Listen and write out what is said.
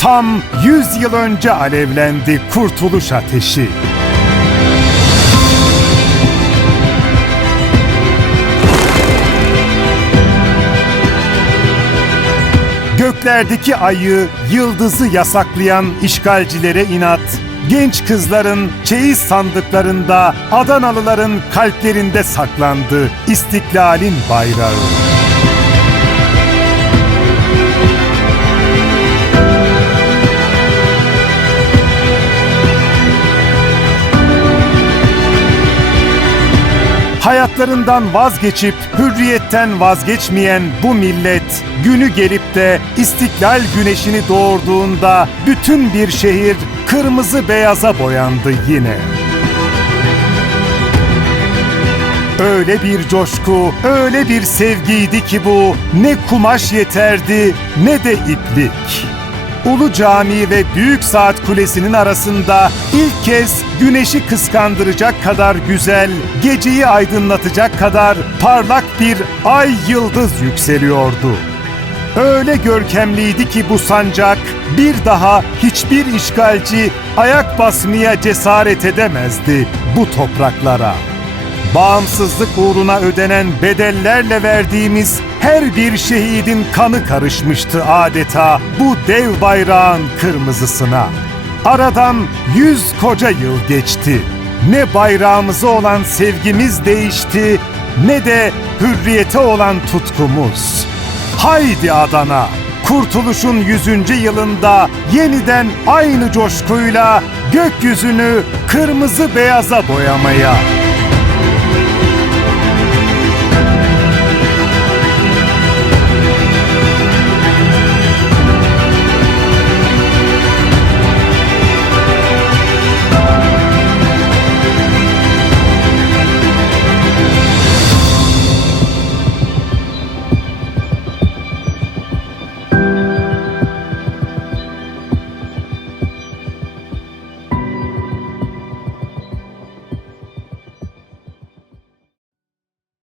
Tam 100 yıl önce alevlendi kurtuluş ateşi. Göklerdeki ayı, yıldızı yasaklayan işgalcilere inat, genç kızların çeyiz sandıklarında, Adanalıların kalplerinde saklandı istiklalin bayrağı. Hayatlarından vazgeçip hürriyetten vazgeçmeyen bu millet günü gelip de istiklal güneşini doğurduğunda bütün bir şehir kırmızı beyaza boyandı yine. Öyle bir coşku, öyle bir sevgiydi ki bu ne kumaş yeterdi ne de iplik. Ulu Cami ve Büyük Saat Kulesi'nin arasında ilk kez güneşi kıskandıracak kadar güzel, geceyi aydınlatacak kadar parlak bir ay yıldız yükseliyordu. Öyle görkemliydi ki bu sancak bir daha hiçbir işgalci ayak basmaya cesaret edemezdi bu topraklara. Bağımsızlık uğruna ödenen bedellerle verdiğimiz her bir şehidin kanı karışmıştı adeta bu dev bayrağın kırmızısına. Aradan yüz koca yıl geçti. Ne bayrağımıza olan sevgimiz değişti ne de hürriyete olan tutkumuz. Haydi Adana! Kurtuluşun 100. yılında yeniden aynı coşkuyla gökyüzünü kırmızı beyaza boyamaya.